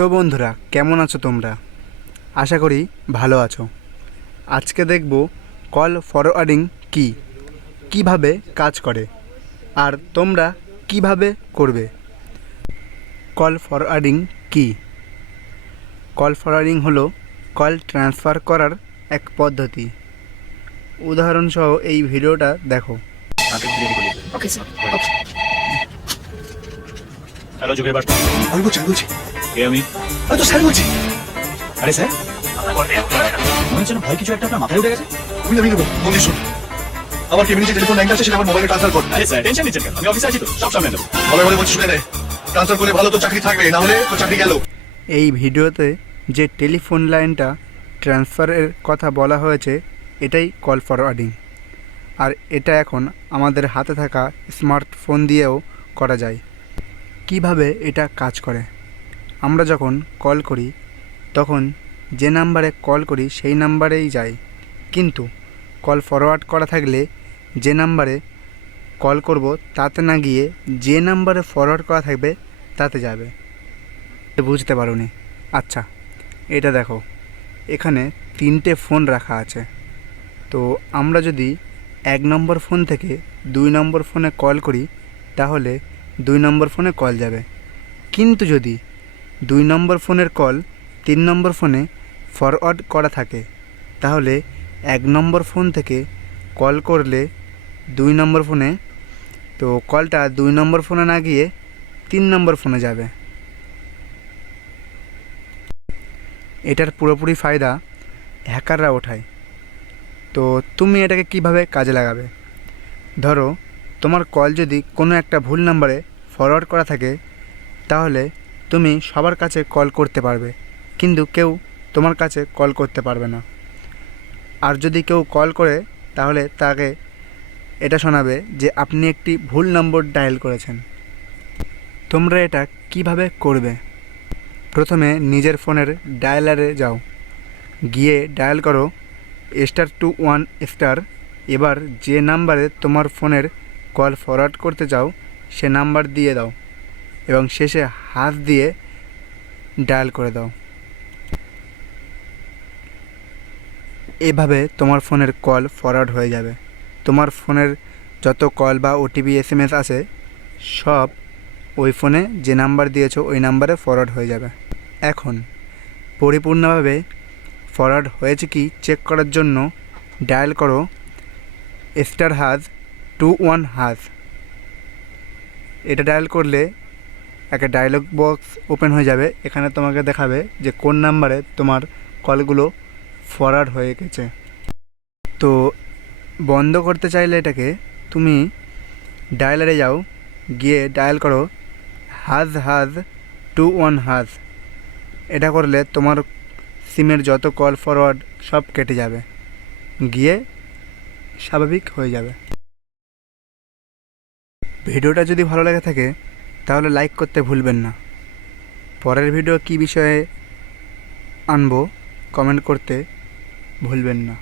তো বন্ধুরা, কেমন আছো তোমরা? আশা করি ভালো আছো। আজকে দেখব কল ফরওয়ার্ডিং কি, কিভাবে কাজ করে, আর তোমরা কিভাবে করবে। কল ফরওয়ার্ডিং কি? কল ফরওয়ার্ডিং হলো কল ট্রান্সফার করার এক পদ্ধতি। উদাহরণসহ এই ভিডিওটা দেখো। হ্যালো যোগের বাস। আমি বলছি কে আমি? আমি তো স্যার বলছি। আরে স্যার, মনে হচ্ছে না ভয় কিছু একটা আপনার মাথায় উঠে গেছে। আমি নেবো বন্ধু শুন, আমার কেবিনে যে টেলিফোন লাইনটা আছে সেটা আমার মোবাইলে ট্রান্সফার কর। আরে স্যার টেনশন নিচ্ছেন কেন? আমি অফিসে আছি তো, সব সামনে নেবো। বলে বলে বলছি শুনে নেয়, ট্রান্সফার করলে ভালো তো চাকরি থাকবে, না হলে তো চাকরি গেল। এই ভিডিওতে যে টেলিফোন লাইনটা ট্রান্সফারের কথা বলা হয়েছে এটাই কল ফরওয়ার্ডিং। আর এটা এখন আমাদের হাতে থাকা স্মার্টফোন দিয়েও করা যায়। কিভাবে এটা কাজ করে? আমরা যখন কল করি তখন যে নাম্বারে কল করি সেই নাম্বারেই যায়, কিন্তু কল ফরওয়ার্ড করা থাকলে যে নাম্বারে কল করব তাতে না গিয়ে যে নাম্বারে ফরওয়ার্ড করা থাকবে তাতে যাবে। বুঝতে পারোনি? আচ্ছা, এটা দেখো, এখানে 3টে ফোন রাখা আছে। তো আমরা যদি 1 নম্বর ফোন থেকে 2 নম্বর ফোনে কল করি তাহলে 2 নম্বর ফোনে কল যাবে। কিন্তু যদি 2 নম্বর ফোনের কল 3 নম্বর ফোনে ফরওয়ার্ড করা থাকে তাহলে 1 নম্বর ফোন থেকে কল করলে 2 নম্বর ফোনে, তো কলটা 2 নম্বর ফোনে না গিয়ে 3 নম্বর ফোনে যাবে। এটার পুরোপুরি ফায়দা হ্যাকাররা ওঠায়। তো তুমি এটাকে কিভাবে কাজে লাগাবে? ধরো, তোমার কল যদি কোনো একটা ভুল নাম্বারে ফরওয়ার্ড করা থাকে তাহলে তুমি সবার কাছে কল করতে পারবে, কিন্তু কেউ তোমার কাছে কল করতে পারবে না। আর যদি কেউ কল করে তাহলে তাকে এটা শোনাবে যে আপনি একটি ভুল নম্বর ডায়াল করেছেন। তোমরা এটা কিভাবে করবে? প্রথমে নিজের ফোনের ডায়ালারে যাও, গিয়ে ডায়াল করো *21*। এবার যে নাম্বারে তোমার ফোনের কল ফরওয়ার্ড করতে চাও সে নাম্বার দিয়ে দাও এবং শেষে হাত দিয়ে ডায়াল করে দাও। এভাবে তোমার ফোনের কল ফরওয়ার্ড হয়ে যাবে। তোমার ফোনের যত কল বা ওটিপি SMS আসে সব ওই ফোনে যে নাম্বার দিয়েছো ওই নাম্বারে ফরওয়ার্ড হয়ে যাবে। এখন পরিপূর্ণভাবে ফরওয়ার্ড হয়েছে কি চেক করার জন্য ডায়াল করো *21#। এটা ডায়াল করলে একটা ডায়লগ বক্স ওপেন হয়ে যাবে। এখানে তোমাকে দেখাবে যে কোন নাম্বারে তোমার কলগুলো ফরওয়ার্ড হয়ে গেছে। তো বন্ধ করতে চাইলে এটাকে তুমি ডায়ালারে যাও, গিয়ে ডায়াল করো #21#। এটা করলে তোমার সিমের যত কল ফরওয়ার্ড সব কেটে যাবে, গিয়ে স্বাভাবিক হয়ে যাবে। ভিডিওটা যদি ভালো লেগে থাকে তাহলে লাইক করতে ভুলবেন না। পরের ভিডিও কী বিষয়ে আনবো কমেন্ট করতে ভুলবেন না।